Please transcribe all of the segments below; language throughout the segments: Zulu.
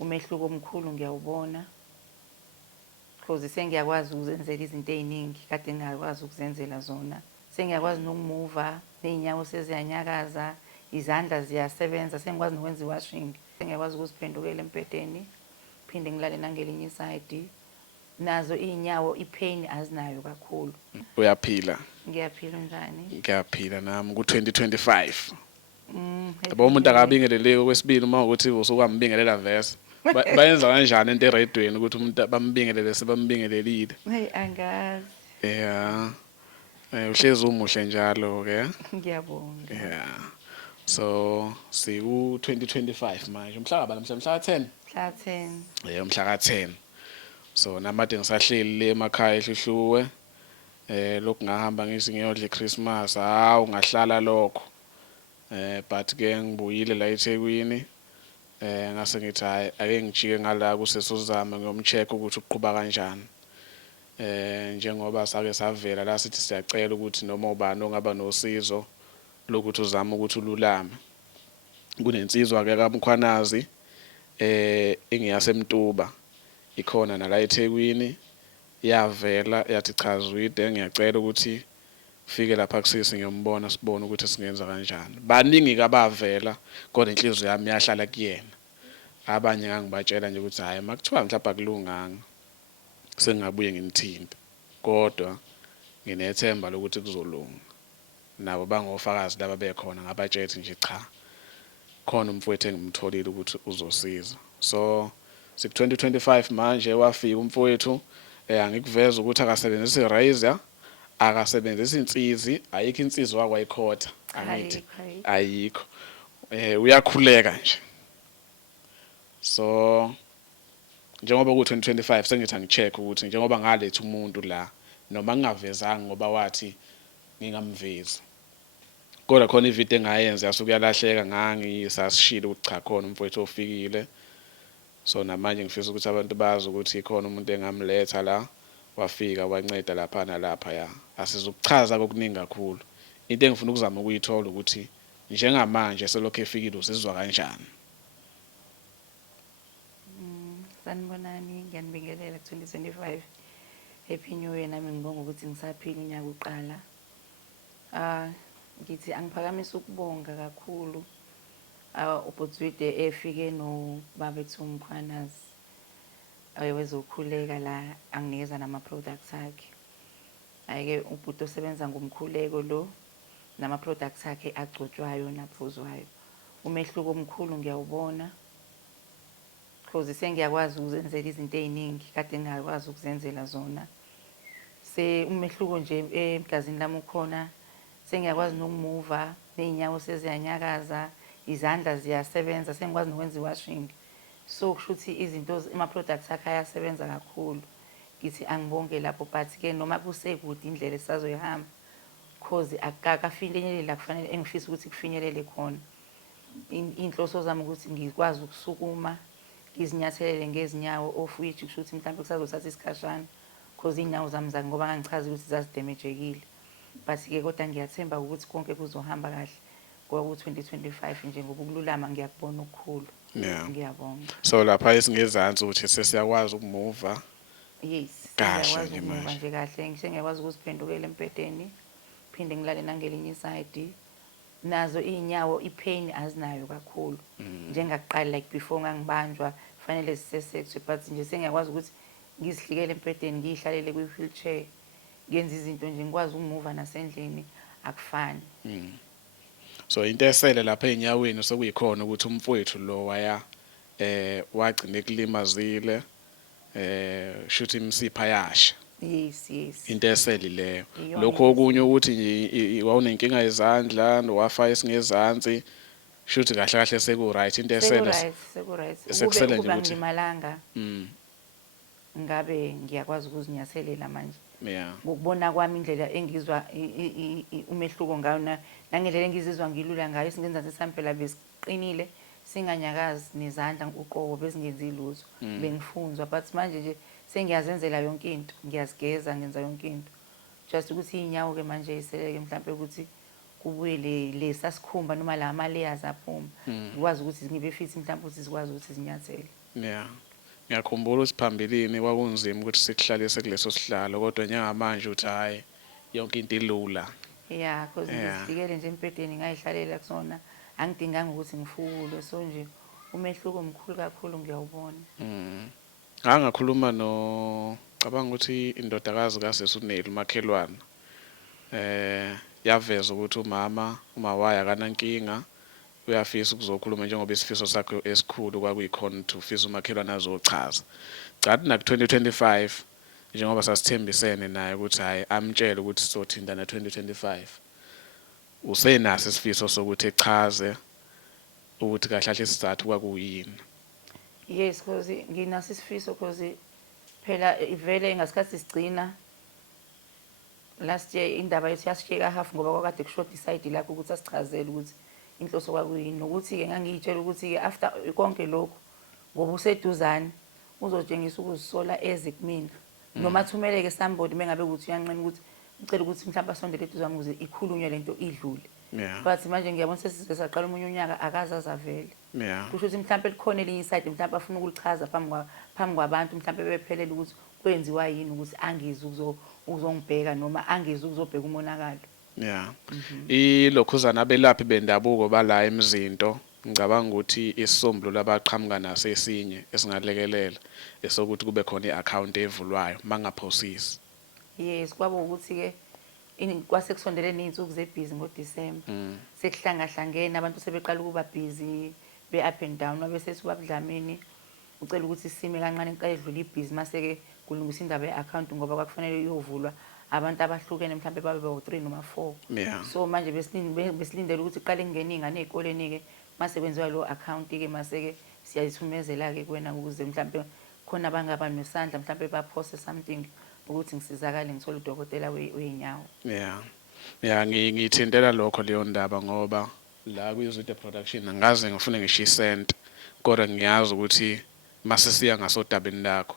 umehluko omkhulu ngiyawubona because sengiyakwazi ukuzenzela izinto ey'ningi kade ngingakwazi ukuzenzela zona. Sengiyakwazi nokumuva, ney'nyawo seziyanyakaza, izandla ziyasebenza, sengikwazi nokwenza i-washing. Sengiyakwazi ukuziphendukela empedeni, phinde ngilale nangelinye isayidi. Nazo iy'nyawo i-pain azinayo kakhulu. Uyaphila? Ngiyaphila njani? Ngiyaphila nami ku-2025. Yabo umuntu akabingeleleki okwesibili uma ukuthi usukwambingelela verse. Bayenza kanjani into eradweni ukuthi umuntu bambingelele sebambingelelile? Hey, angazi. Yeah. Uhlezi umuhle njalo ke. Ngiyabonga. Yeah. So siku 2025 manje. Mhla ka 10? Mhla 10. Yeah, mhla ka 10. So namade ngisahleli le emakhaya ehlihluwe. Lokhu ngahamba ngithi ngiyodla iChristmas, hawu ngahlala lokho. But ke ngibuyile la eThekwini. Ngase ngithi hayi ake ngijike ngala kusesozama ngiyomcheck ukuthi uqhubha kanjani. Njengoba sake savela la sithi siyacela ukuthi noma ubani ongaba nosizo lokuthi uzama ukuthi ululame. Kunensizwa ke kaMkhwanazi engiyasemtuba ikhona nala eThekwini yavela yathi cha Zwide ngiyacela ukuthi ufike lapha kusisi ngiyombona sibone ukuthi singenza kanjani. Baningi kabavela kodwa inhliziyo yami yahlala kuyena. Abanye ngangibatshela nje ukuthi hayi makuthiwa mhlawumbe akulunganga sengabuye nginithinte kodwa nginethemba lokuthi kuzolunga. Nabo bangofakazi laba bekhona ngabatshethi nje cha khona umfowethu engimtholile ukuthi uzosiza. So siku 2025 manje wafika umfowethu angikuveza ukuthi akasebenzisa irazor, akasebenzisa insizi, ayikho insizi wakwayikhotha angithi ayikho. Uyakhuleka nje. So njengoba ku 2025 sengithi angicheck ukuthi njengoba ngaletha umuntu la noma ngingavezanga ngoba wathi ngingamvezi. Kodwa khona ivideo engayenza yasuke yalahleka ngangisasishilo ukuthi cha khona umfowethu ofikile. So namanje ngifisa ukuthi abantu bazi ukuthi ikhona umuntu engamletha la wafika wanceda lapha nalapha ya. Asizukuchaza kokuningi kakhulu. Into engifuna ukuzama ukuyithola ukuthi njengamanje selokho efikile usizwa kanjani. Sanibonani, ngiyanibingelela 2025. Happy New Year nami ngibonga ukuthi ngisaphila unyaka uqala. Ngithi angiphakamisa ukubonga kakhulu ubhutswide efike nobabethu uMkhwanazi wezokhuleka la anginikeza nama products akhe. Ayike ubhuti osebenza ngomkhuleko lo nama products akhe agcotshwayo naphuzwayo. Umehluko omkhulu ngiyawubona. Because sengiyakwazi ukuzenzela izinto ey'ningi kade ngingakwazi ukuzenzela zona. Umehluko nje egazini lami ukhona. Sengiyakwazi nokumuva, ney'nyawo seziyanyakaza, izandla ziyasebenza, sengikwazi nokwenza i-washing. So kusho ukuthi izinto ama-products akhe ayasebenza kakhulu. Ngithi angibonge lapho but ke noma kusekude indlela esazoyihamba because akakafinyeleli la kufanele engifisa ukuthi kufinyelele khona. Inhloso zami ukuthi ngikwazi ukusukuma ngizinyathelele ngezinyawo of which kusho ukuthi mhlawumbe kusazothatha isikhashana because iy'nyawo zami ngoba ngangichaza ukuthi zazidemejekile. But ke kodwa ngiyathemba ukuthi konke kuzohamba kahle ngoba ku-2025 nje ngoba ukululama ngiyakubona okukhulu. Ngiyabonga. So lapha esingezansi ukuthi sesiyakwazi ukumuva. Yes, ngiyakwazi ukumuva nje kahle. Ngiyakwazi ukuziphendukela empedeni, phinde ngilale nangelinye isayidi. Nazo iy'nyawo i-pain azinayo kakhulu. Njengakuqala like before ngangibanjwa fanele zisesethwe but nje sengiyakwazi ukuthi ngizihlikele empedeni ngiyihlalele kwi-wheelchair. Ngenza izinto nje ngikwazi ukumuva nasendlini akufani. So into esele lapha enyaweni sokuyikhona ukuthi umfowethu lo waya wagcina ekulimazile shuthi imsipha yasha. Yes. Into eseli leyo. Lokho okunye ukuthi nje wawunenkinga yezandla nowafa esingezansi shuthi kahle kahle seku right into esele. Seku-right. Sekusele nje ukuthi ngimalanga. Ngabe ngiyakwazi ukuzinyathelela manje. Yeah. Ngokubona kwami indlela engizwa umehluko ngayo nangendlela engizizwa ngilula ngayo singenzansi sami phela besiqinile singanyakazi nezandla uqobo bezingenzi lutho bengifunzwa but manje nje sengiyazenzela yonke into ngiyazigeza ngenza yonke into just ukuthi iy'nyawo ke manje iseleke mhlawumbe ukuthi kubuye le sasikhumba noma la ama-layers aphuma zikwazi ukuthi ngibe fit mhlawumbe ukuthi zikwazi ukuthi zinyathele. Yeah. Ngiyakhumbula ukuthi phambilini kwakunzima ukuthi sikuhlalise kuleso sihlalo kodwa njengamanje uthi hayi yonke into ilula. Yeah, because ngizidikele nje empedeni ngayihlalela kusona angidinganga ukuthi ngifukule so nje umehluko omkhulu kakhulu ngiyawubona. Ngakhuluma cabanga ukuthi indodakazi kaSesuneli umakhelwane yaveza ukuthi uma waya kanankinga uyafisa ukuzokhuluma njengoba isifiso sakhe esikhulu kwakuyikhona ukuthi ufisa umakhelwane azochaza. Cathi nak 2025 njengoba sasithembisene naye ukuthi hayi amtshele ukuthi sizothintana 2025 usenaso isifiso sokuthi echaze ukuthi kahle kahle isizathu kwakuyini. Yes, because nginaso isifiso because phela ivele ngasikhathi sigcina last year indaba yethu yasishiyeka half ngoba kwakade kushort decide lakho ukuthi asichazele ukuthi inhloso kwakuyini nokuthi ke ngangiyitshela ukuthi ke after konke lokho ngoba useduzane uzotshengisa ukuzisola eze kumina noma thumeleke somebody mengabe ukuthi uyanqena ukuthi ucela ukuthi mhlawumbe asondele eduzane ukuze ikhulunywe lento idlule. But manje ngiyabona sesize saqala umunye unyaka akazazi avele. Kusho ukuthi mhlawumbe likhona elinye iside mhlawumbe afuna ukulichaza phambi kwabantu mhlawumbe bephelele ukuthi kwenziwa yini ukuthi angizi ukuzongibheka noma angizi ukuzobheka umonakalo. Ilokhuzana abelaphi bendabuko bala emzinto ngicabanga ukuthi isisombululo abaqhamuka naso esinye esingalekelela esokuthi kube khona i-account evulwayo mangaphosisi. Yes, kwabo ukuthi ke kwase kusondele nezinsuku zebhizi ngoDisemba sekuhlangahlangene abantu sebeqala ukuba busy be up and down bese subabudlamini ucela ukuthi sime kancane iqala edlula ibhizi mase ke kulungisa indaba ye-account ngoba kwakufanele iyovulwa abantu abahlukene mhlawumbe babe ba-3 noma 4. So manje besilindele ukuthi iqale kungena ingane ezikoleni ke mase kwenziwa lo account ke mase ke siyayithumezela ke kuwena ukuze mhlawumbe khona bangaba nesandla mhlawumbe baphose something ukuthi ngisizakale ngithola udokotela weinyawo. Ngithindela lokho leyo ndaba ngoba la kwiZwide production angaze ngifune ngisho isent kodwa ngiyazi ukuthi mase siya ngasodabeni lakho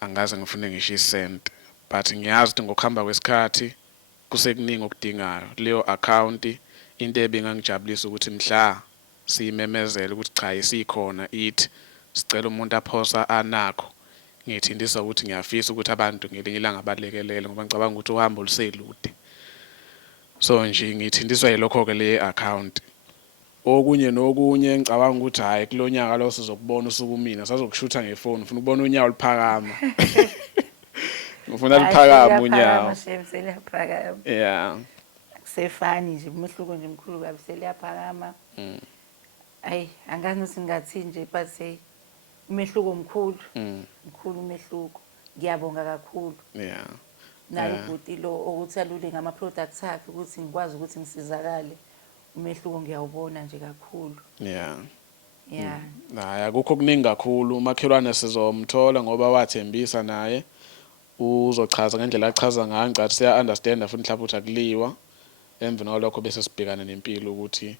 angaze ngifune ngisho isent but ngiyazi ukuthi ngokuhamba kwesikhathi kusekuningi okudingayo leyo account into ebengangijabulisa ukuthi mhla siyimemezela ukuthi cha isikhona ithi sicela umuntu aphosa anakho ngithindisa ukuthi ngiyafisa ukuthi abantu ngelinye ilanga balekelele ngoba ngicabanga ukuthi uhambo oluselude so nje ngithindiswa yilokho ke le account okunye nokunye ngicabanga ukuthi hayi kulonyaka lo sizokubona usuku mina sazokushutha ngefoni ufuna ukubona unyawo liphakama ufuna liphakama unyawo kusefani nje umehluko nje mkhulu kabi seliyaphakama. Ayi angazi ukuthi ngathi nje but say umehluko omkhulu mkhulu umehluko ngiyabonga kakhulu nayo ubhuti lo ukuthi alule ngama products akhe ukuthi ngikwazi ukuthi ngisizakale umehluko ngiyawubona nje kakhulu. Naye akukho kuningi kakhulu umakhelwane sizomthola ngoba wathembisa naye uzochaza ngendlela achaza ngayo ngicathi siya understand futhi mhlawumbe uthi akuliwa emveni kwalokho bese sibhekana nempilo ukuthi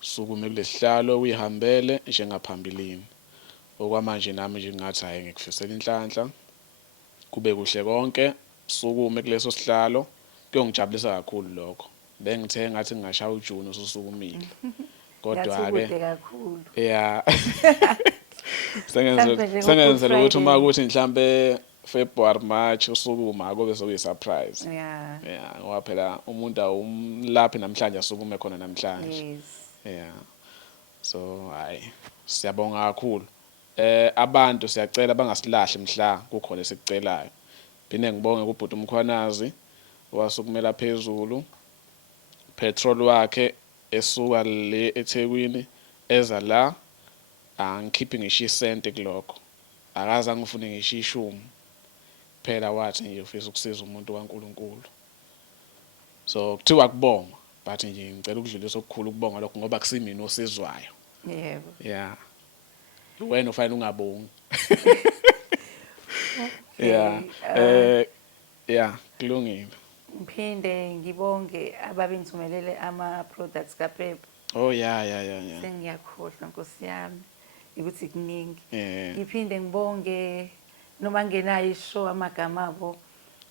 sukume kulesihlalo uyihambele njengaphambilini. Okwamanje nami nje ngathi hayi ngikufisela inhlanhla kube kuhle konke sukume kuleso sihlalo kuyongijabulisa kakhulu lokho bengithe ngathi ngingashaya uJune ususukumile kodwa ke sengenzela ukuthi uma kuthi mhlambe February March usukuma akobe sokuyi surprise. Ngoba phela umuntu awumlaphi namhlanje asukume khona namhlanje. So hayi siyabonga kakhulu. Abantu siyacela bangasilahle mhla kukhona esikucelayo. Phinde ngibonge kubhuti uMkhwanazi wasukumela phezulu. Petrol wakhe esuka le eThekwini eza la angikhiphi ngisho isente kulokho. Akaze angifune ngisho ishumi. Phela wathi nje ufisa ukusiza umuntu kaNkuluNkulu. So kuthiwa kubonga but nje ngicela ukudlulisa okukhulu ukubonga lokho ngoba kusimini osizwayo. Wena ufanele ungabongi. Kulungile. Ngiphinde ngibonge ababengithumelele ama products kaPep. Sengiyakhohlwa Nkosi yami ukuthi kuningi. Ngiphinde ngibonge noma ngenayo ishow amagama abo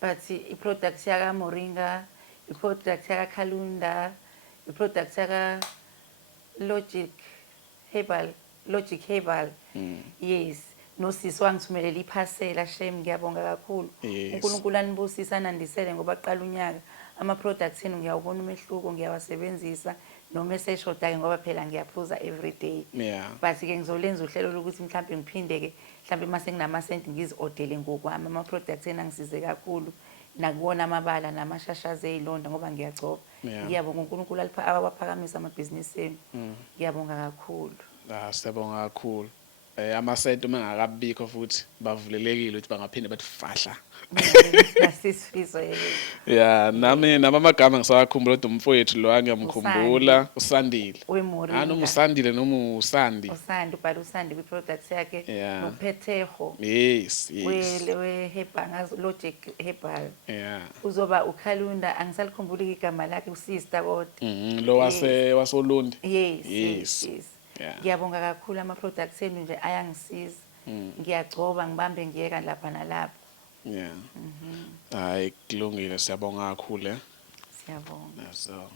but iproduct yaka Moringa i-product yaka-Calunda, i-product yaka-Logic Herbal. Yes. Nosisi wangithumelela iphasela shem, ngiyabonga kakhulu. Yes. uNkulunkulu anibusise anandisele ngoba qala unyaka ama-products enu ngiyawubona umehluko, ngiyawasebenzisa noma eseshoda-ke ngoba phela ngiyaphuza every day. Yeah. But-ke ngizolenza uhlelo lokuthi mhlawumbe ngiphinde-ke mhlawumbe uma senginama-senti ngizi-odele ngokwami. Ama-products enu angisize kakhulu nakuwona amabala namashashazi ey'londa ngoba ngiyagcoba. Yeah. Ngiyabonga uNkulunkulu awaphakamisa amabhizinisi enu. Ngiyabonga kakhulu. Siyabonga kakhulu. Amasenti uma ngakabikho futhi bavulelekile ukuthi bangaphinde bathi fahla. Nasisifiso yebo. Yeah, nami amagama ngisawakhumbula kodwa umfowethu lo ngiyamkhumbula uSandile. Wemoringa. Noma uSandile noma uSandi. Usandi ubhala uSandi kwi-products yakhe. Yeah. Nophetheho. Yes. We-Herbal, Logic Herbal. Yeah. Uzoba uKalunda, angisalikhumbuli igama lakhe, usister kodwa. Lo wasolundi. Yes. Yeah. Ngiyabonga kakhulu ama-products enu nje ayangisiza. Ngiyagcoba ngibambe ngiyeka lapha nalapha. Yeah. Hayi kulungile, siyabonga kakhulu. Siyabonga. So